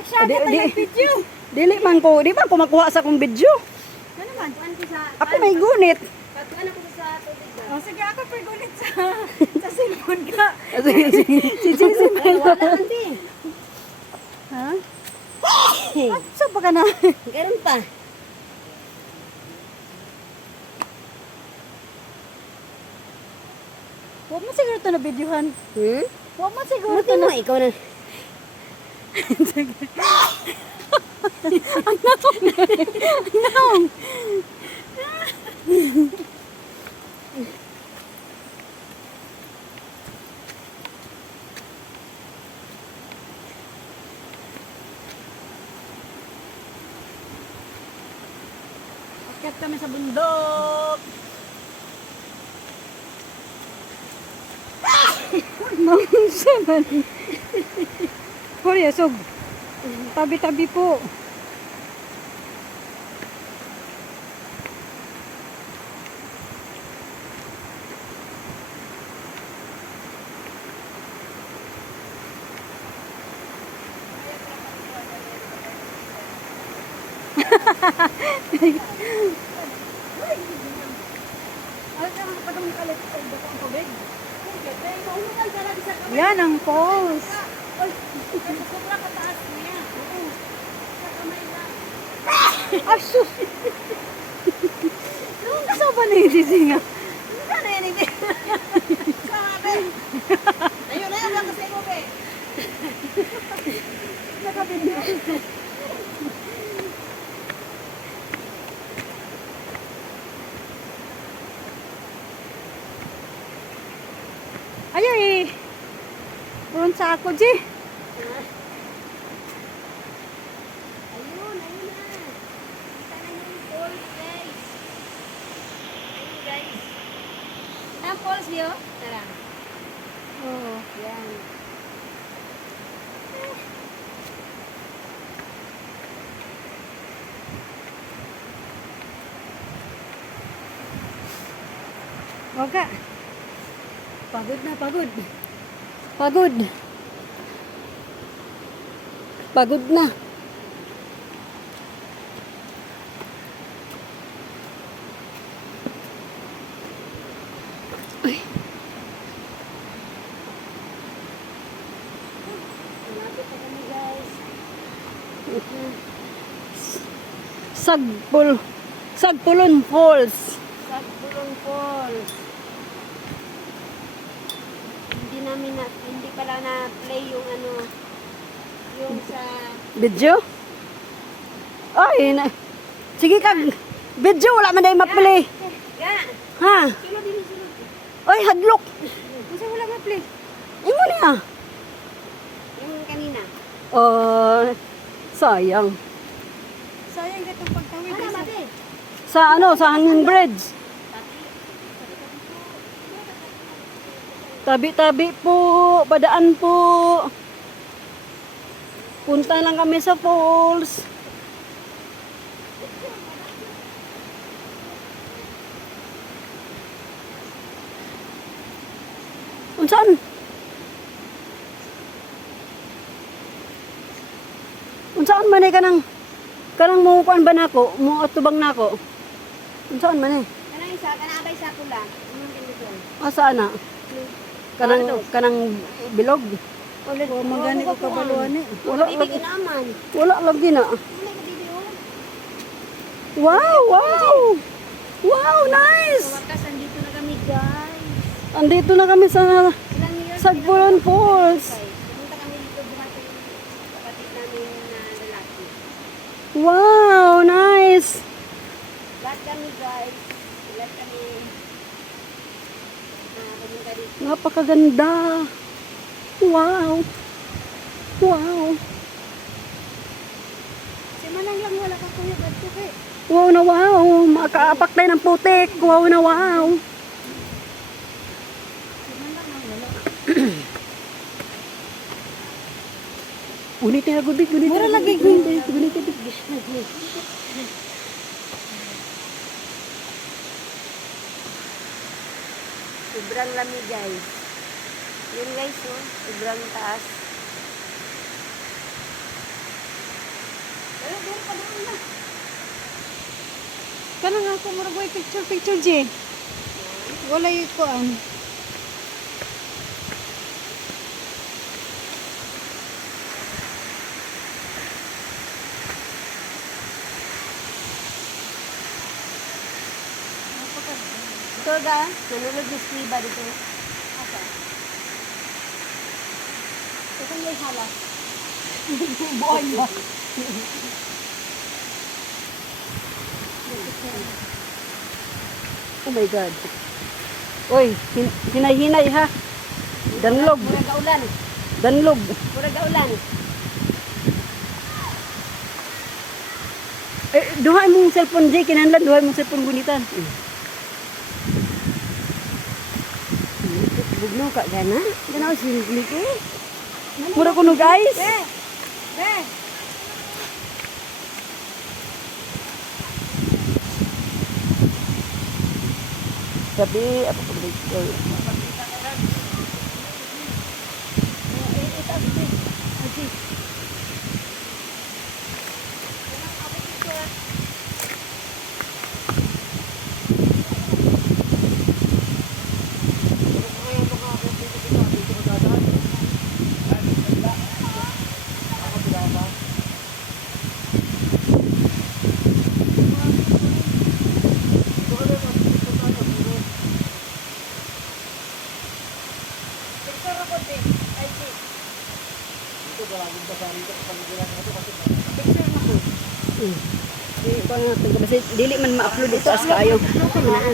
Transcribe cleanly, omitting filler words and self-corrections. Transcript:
Siya na tayo video. Dili man ko, di ba ako makuha sa akong video? Ano man? Ako may gunit. Pagkuhan ako sa tubig ba? Oh, sige, ako pergunit sa cellphone ka. Sige, sige. Wala, ante. Ha? Saan pa ka na? Ganun pa. Huwag mo siguro ito na videohan. Huwag mo siguro Buti ito mo, na. ikaw na. Anong? Akyat kami sa bundok. Maunsa man. Hoy, asog. Tabi-tabi po. Yan ang falls. Sobrang kataas niya. Asus! Nung kasama na yung sisinga. Ano yan, hindi? Sabi. Ayun na yan, lang kasi mo, be. Nakabindi. Ay, doon sa ako, G. Ayun, ayun na. Kita na yung falls, guys. Ayun, guys. Ang falls niyo? Tara. Oo. Yan. Huwag ka. Pagod na, pagod. Pagod. Pagod na. Ay. Malapit na kami, guys. Sagpulon Falls. Sagpulong Falls. Hindi pala na-play yung ano, yung sa... Video? Ay, na. Sige kag. Video, wala man dahil mapili. Ya! Ha? Sulod din, sulod. Ay, hadlok. Kasi wala ma-play. Imo niya. Yung kanina. Sayang. Sayang gatong pagtawid. Wala, mate. Sa ano, sa hanging bridge. Tabi-tabi po, padaan po. Punta lang kami sa falls. Unsaan? Unsaan man eh kanang mo kuan ba nako, mo atubang nako. Unsaan man eh? Ano isa, kanabay sa pula. Anong kinito? Asa na? Kanang bilog. Ulit. Oh, magani ko kabaluan eh. Wala lagi naman. Wala lagi na. Wala ka video. Wow, wow. Wow, nice. Sa wakas, andito na kami, guys. Andito na kami sa Ilang years? Sagpulon Falls. Pumunta kami dito buhat yung kapatid namin na lalaki. Wow, nice. Lahat kami, guys. Lahat kami pumunta dito. Napakaganda. Wow. Wow. Si Manang lang wala ka kuya ba't ko kay? Wow na wow. Makaapak tayo ng putik. Wow na wow. Si Manang lang wala. Gunit na gubit. Mura lagi gunit. Gunit na gubit. Sobrang lamig, guys. Yun, guys, oh. Sobrang taas. Ayun, doon pa doon na. Kana nga ako murag way picture je. Wala yung kuan. Ito ga, nanonood ni Steve dito. Asa? Ito may halas. Buhay ba? Oh my God. Oy, hinay-hinay ha. Danlog. Murag kaulan. Danlog. Murag kaulan. Eh, duhay mong cellphone, Jay. Kinahanglan, duhay mong cellphone gunitan. Bugno ka gana. Ganaw silbi ko. Mura ko no, guys. Be! Be! Sabi, apa pa dito? Picture ako, be. Ay, be. Picture mo ko. Di, dili man ma-upload ito as kaayo. Ano ka na?